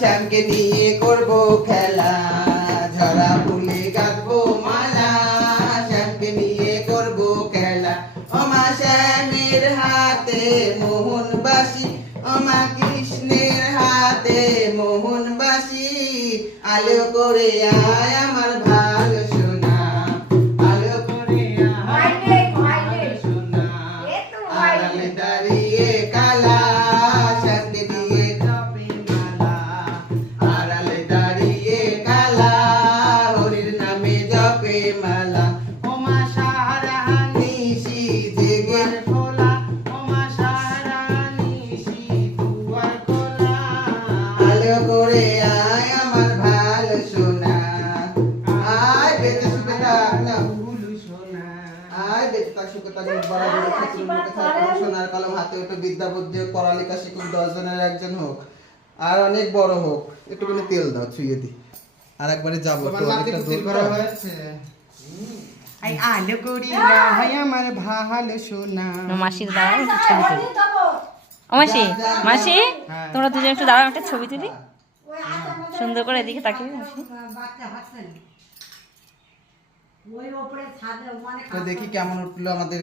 শ্যামকে নিয়ে করব খেলা, ঝরা ফুলে গাঁথবো মালা, শ্যামকে নিয়ে করব খেলা। ওমা শ্যামের হাতে মোহন বাসি, ওমা কৃষ্ণের হাতে মোহন বাসি, আলো করে আয় আমার ভালো সোনা, আলো করে আয় ভালো সোনা। আড়ালে দাঁড়িয়ে কালা, শ্যামকে দিয়ে জপে মালা, আড়ালে দাঁড়িয়ে কালা, হরির নামে জপে মালা। ওমা সারা নিশি জেগে খোলা, ওমা সারা নিশি দুয়ার খোলা, আলো করে আয় আমার ভালো সোনা। আয় বেঁচে সুখে থাক না ভুলু সোনা, আয় বেঁচে থাক সুখে থাক, বড় বড় ক্ষেত্রে মুখে থাক, সোনার কলম হাতে ওঠো, বিদ্যা বুদ্ধি হোক, পড়ালেখা শিখুক, 10 জনের একজন হোক, আর অনেক বড় হোক। একটুখানি তেল দাও, ছুঁয়ে দি, আর একবারে যাবো তো অনেকটা দূর করা হয়েছে। আই আলো করি হয় আমার ভালো সোনা। মাসির দাঁড়াও একটু ছবি তুলি। ও মাসি, মাসি তোমরা দুজন একটু দাঁড়াও, একটা ছবি তুলি সুন্দর করে, এদিকে তাকিয়ে মাসি। তো দেখি কেমন উঠলো আমাদের